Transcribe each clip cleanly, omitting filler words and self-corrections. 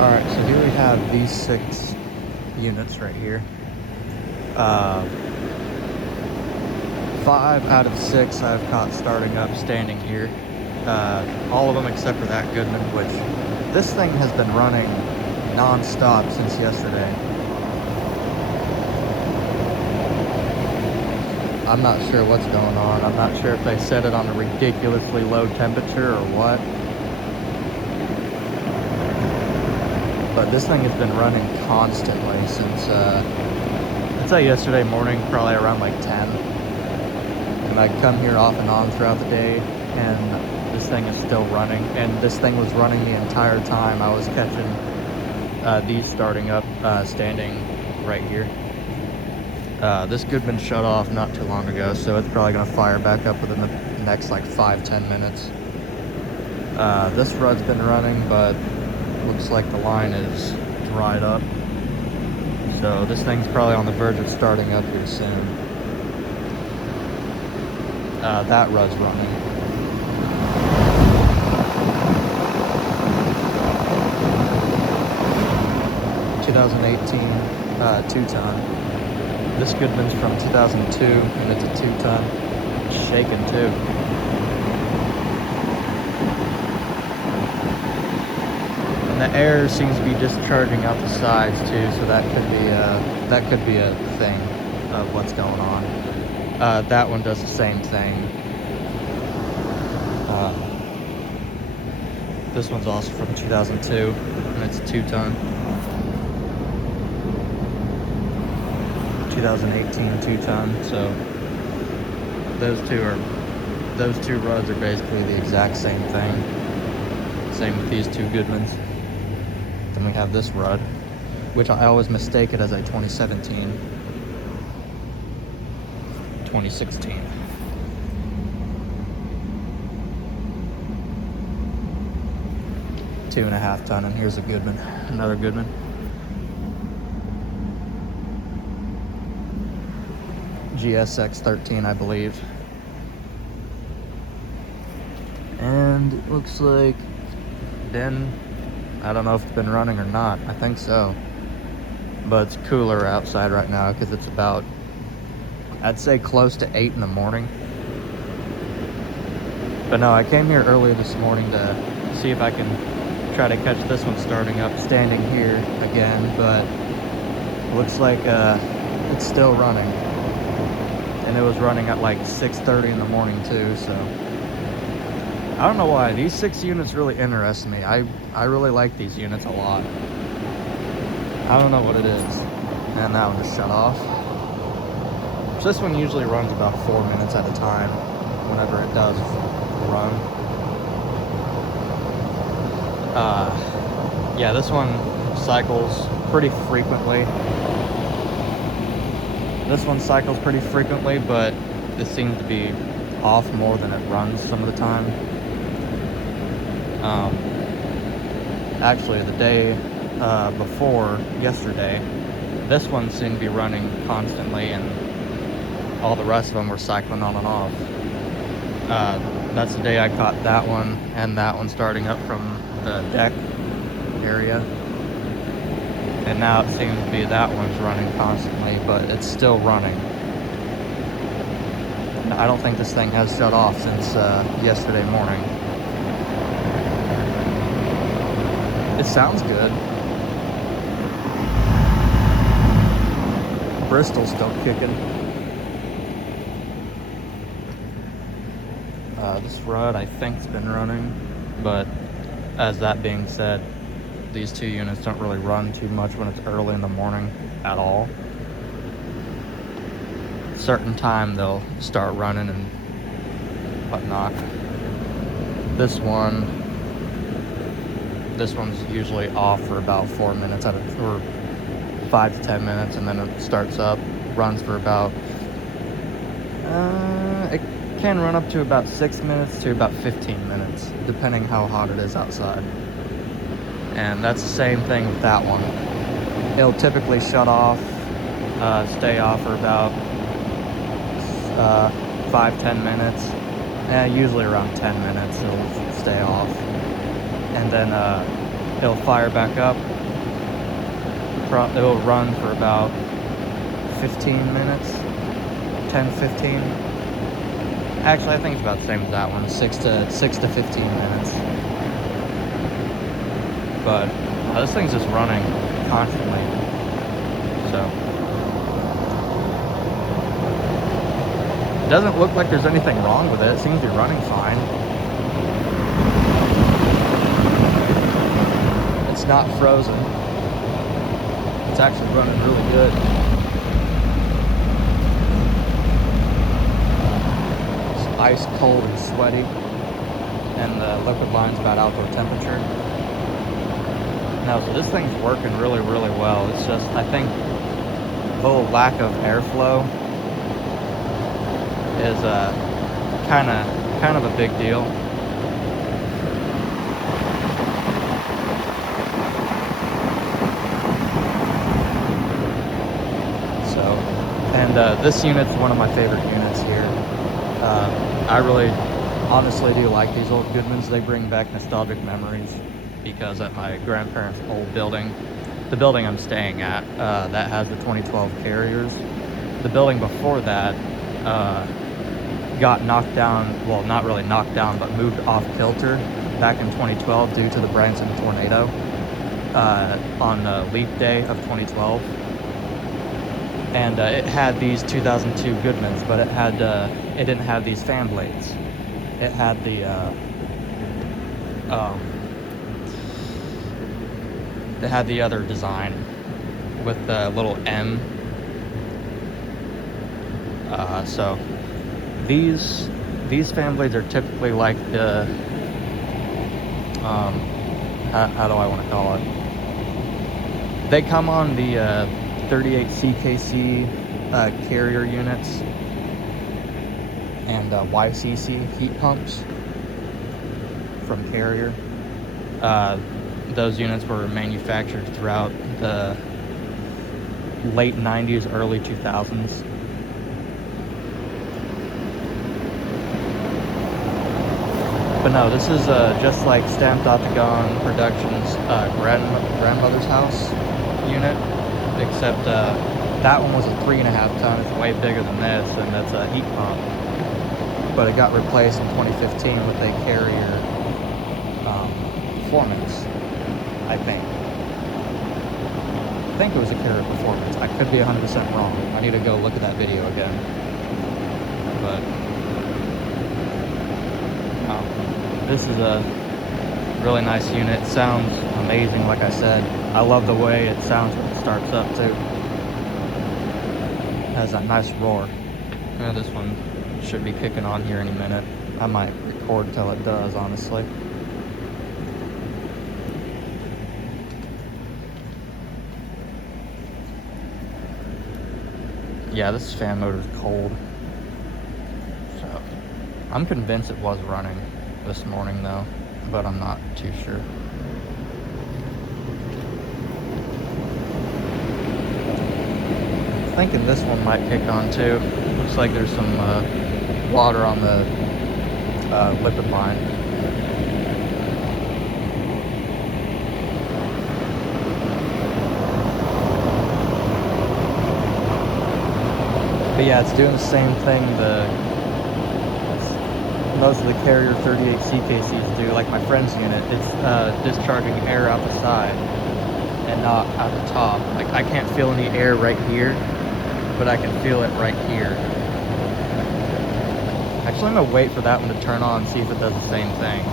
Alright, so here we have these 6 units right here. 5 out of 6 I've caught starting up standing here. All of them except for that Goodman, which this thing has been running non-stop since yesterday. I'm not sure what's going on. I'm not sure if they set it on a ridiculously low temperature or what. But this thing has been running constantly since, I'd say yesterday morning, probably around like 10. And I come here off and on throughout the day, and this thing is still running. And this thing was running the entire time I was catching these starting up, standing right here. This Goodman shut off not too long ago, so it's probably going to fire back up within the next like 5-10 minutes. This Ruud's been running, but looks like the line is dried up. So this thing's probably on the verge of starting up here soon. That Ruud's running. (2018) 2-ton. This Goodman's from 2002, and it's a 2-ton. It's shaking too. And the air seems to be discharging out the sides too, so that could be a thing of what's going on. That one does the same thing. This one's also from 2002, and it's a 2-ton. 2018 2-ton. So those two Ruuds are basically the exact same thing. Same with these 2 Goodmans. Then we have this Ruud, which I always mistake it as a 2017, 2016. Two and a half ton, and here's a Goodman, another Goodman. GSX 13, I believe. And it looks like Den, I don't know if it's been running or not. I think so. But it's cooler outside right now because it's about, I'd say close to 8 in the morning. But no, I came here early this morning to see if I can try to catch this one starting up, standing here again, but it looks like it's still running. And it was running at like 6:30 in the morning too, so I don't know why. These 6 units really interest me. I really like these units a lot. I don't know what it is. And that one just shut off. So this one usually runs about 4 minutes at a time whenever it does run. Yeah, this one cycles pretty frequently. This one cycles pretty frequently, but this seems to be off more than it runs some of the time. Actually, the day before yesterday, this one seemed to be running constantly, and all the rest of them were cycling on and off. That's the day I caught that one and that one starting up from the deck area. And now it seems to be that one's running constantly, but it's still running. I don't think this thing has shut off since yesterday morning. It sounds good. Bristol's still kicking. This Ruud I think's been running, but as that being said, these 2 units don't really run too much when it's early in the morning at all. Certain time they'll start running and whatnot. This one's usually off for about 4 minutes or 5 to 10 minutes, and then it starts up, runs for about it can run up to about 6 minutes to about 15 minutes, depending how hot it is outside. And that's the same thing with that one. It'll typically shut off, stay off for about 5-10 minutes. Usually around 10 minutes it'll stay off. And then It'll fire back up. It'll run for about 15 minutes, 10, 15. Actually, I think it's about the same as that one, 6 to 15 minutes. But this thing's just running constantly. So it doesn't look like there's anything wrong with it. It seems to be running fine. It's not frozen. It's actually running really good. It's ice cold and sweaty, and the liquid line's about outdoor temperature. No, so this thing's working really, really well. It's just, I think, a little lack of airflow is kind of a big deal. So, and this unit's one of my favorite units here. I really, honestly do like these old Goodmans. They bring back nostalgic memories, because at my grandparents' old building, the building I'm staying at, that has the 2012 Carriers. The building before that got knocked down, well, not really knocked down, but moved off kilter back in 2012 due to the Branson tornado on leap day of 2012. And it had these 2002 Goodmans, but it didn't have these fan blades. It had the it had the other design with the little M. So these fan blades are typically like the how do I want to call it? They come on the 38 CKC Carrier units and YCC heat pumps from Carrier. Those units were manufactured throughout the late 90s, early 2000s. But no, this is just like Stamped Octagon Productions grandmother's house unit, except that one was a 3.5 ton. It's way bigger than this, and that's a heat pump. But it got replaced in 2015 with a Carrier Performance, I think. I think it was a Carrier Performance. I could be 100% wrong. I need to go look at that video again. But this is a really nice unit. It sounds amazing, like I said. I love the way it sounds when it starts up too. It has that nice roar. Yeah, this one should be kicking on here any minute. I might record until it does, honestly. Yeah, this fan motor is cold. So, I'm convinced it was running this morning though, but I'm not too sure. I'm thinking this one might kick on too. Looks like there's some water on the liquid line. But yeah, it's doing the same thing most of the Carrier 38 CKCs do. Like my friend's unit, it's discharging air out the side and not out the top. Like I can't feel any air right here, but I can feel it right here. Actually, I'm gonna wait for that one to turn on and see if it does the same thing.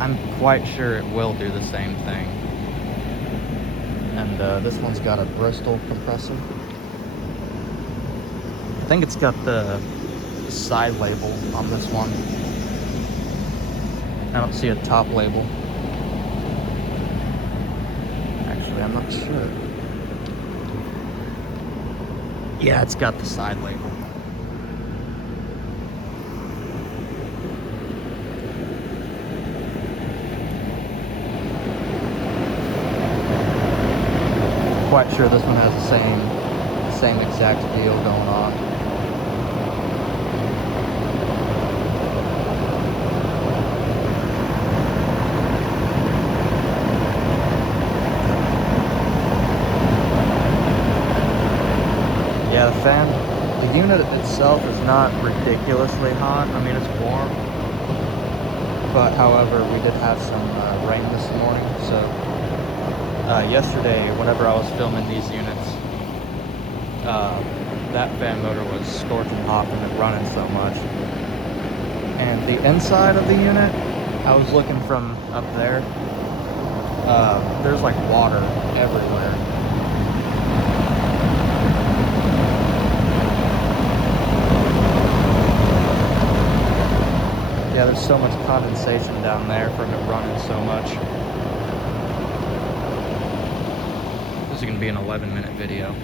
I'm quite sure it will do the same thing. And this one's got a Bristol compressor. I think it's got the side label on this one. I don't see a top label. Actually, I'm not sure. Yeah, it's got the side label. Quite sure this one has the same exact deal going on. unit itself is not ridiculously hot. I mean, it's warm. But however, we did have some rain this morning, so yesterday, whenever I was filming these units, that fan motor was scorching hot from it running so much. And the inside of the unit, I was looking from up there, there's like water everywhere. Yeah, there's so much condensation down there from it running so much. This is going to be an 11-minute video.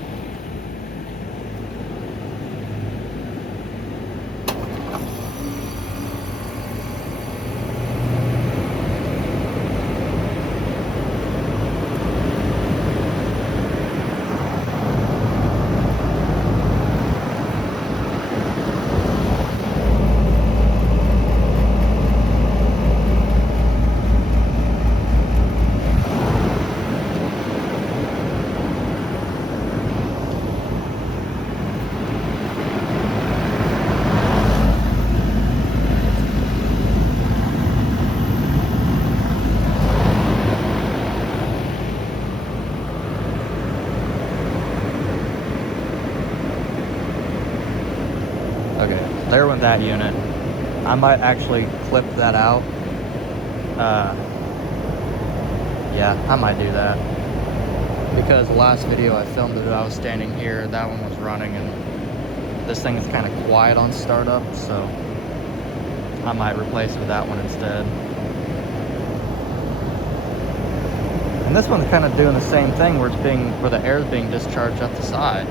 Okay, there went that unit. I might actually clip that out. Yeah, I might do that. Because the last video I filmed it, I was standing here, that one was running, and this thing is kind of quiet on startup, so I might replace it with that one instead. And this one's kind of doing the same thing where the air is being discharged up the side.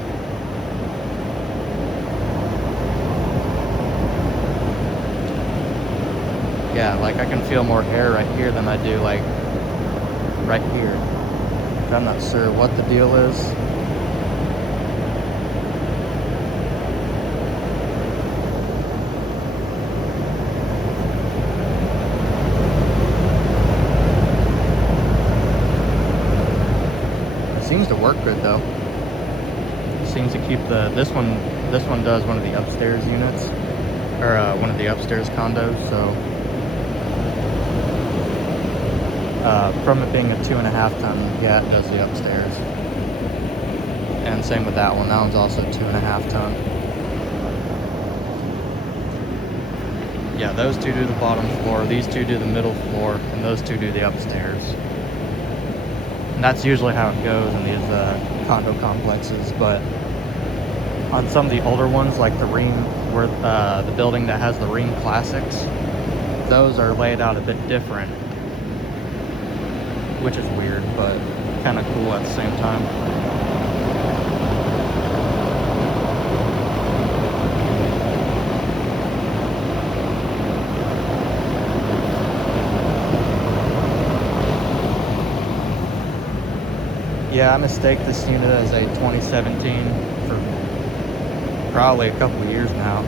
Yeah, like I can feel more air right here than I do like right here. But I'm not sure what the deal is. It seems to work good though. It seems to keep this one does one of the upstairs units, or one of the upstairs condos, so from it being a 2.5 ton, yeah, it does the upstairs. And same with that one. That one's also 2.5 ton. Yeah, those two do the bottom floor, these two do the middle floor, and those two do the upstairs. And that's usually how it goes in these condo complexes, but on some of the older ones, like the Ream, where the building that has the Ream Classics, those are laid out a bit different, which is weird, but kind of cool at the same time. Yeah, I mistaked this unit as a 2017 for probably a couple of years now,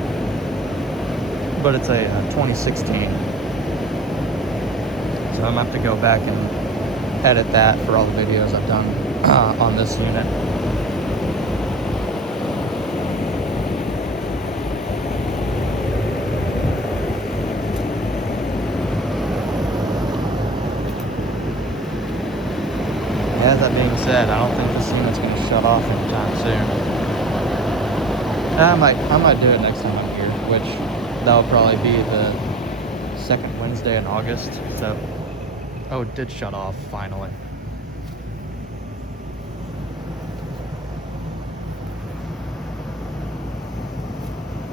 but it's a 2016. So I'm gonna have to go back and edit that for all the videos I've done on this unit. As that being said, I don't think this unit's going to shut off anytime soon. I might do it next time I'm here, which that'll probably be the second Wednesday in August. So, oh, it did shut off finally.